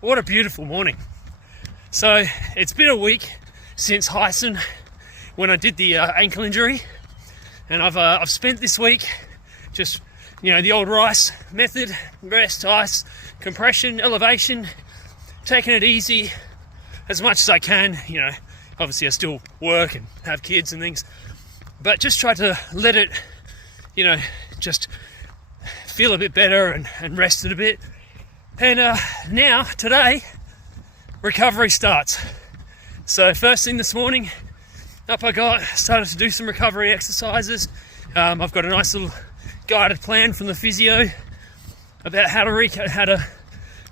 What a beautiful morning. So it's been a week since Hyson when I did the ankle injury, and I've spent this week just, the old rice method: rest, ice, compression, elevation, taking it easy as much as I can. Obviously I still work and have kids and things, but just try to let it, just feel a bit better and rest it a bit. And now, today, recovery starts. So first thing this morning, up I got, started to do some recovery exercises. I've got a nice little guided plan from the physio about how to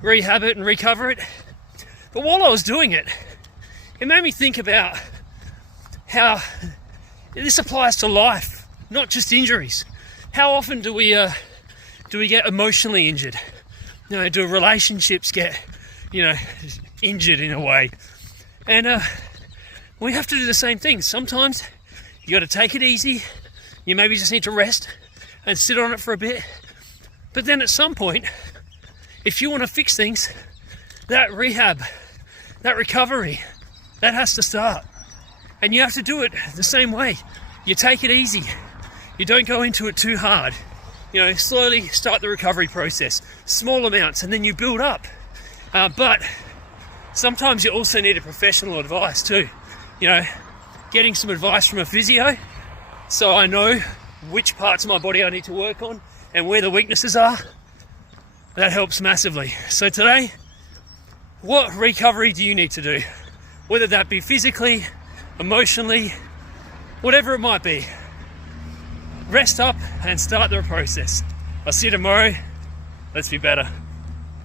rehab it and recover it. But while I was doing it, it made me think about how this applies to life, not just injuries. How often do we get emotionally injured? Do relationships get, injured in a way? And we have to do the same thing. Sometimes you got to take it easy. You maybe just need to rest and sit on it for a bit. But then at some point, if you want to fix things, that rehab, that recovery, that has to start. And you have to do it the same way. You take it easy. You don't go into it too hard. Slowly start the recovery process, small amounts, and then you build up. But sometimes you also need a professional advice too. Getting some advice from a physio, so I know which parts of my body I need to work on and where the weaknesses are. That helps massively. So today, what recovery do you need to do? Whether that be physically, emotionally, whatever it might be. Rest up and start the process. I'll see you tomorrow. Let's be better.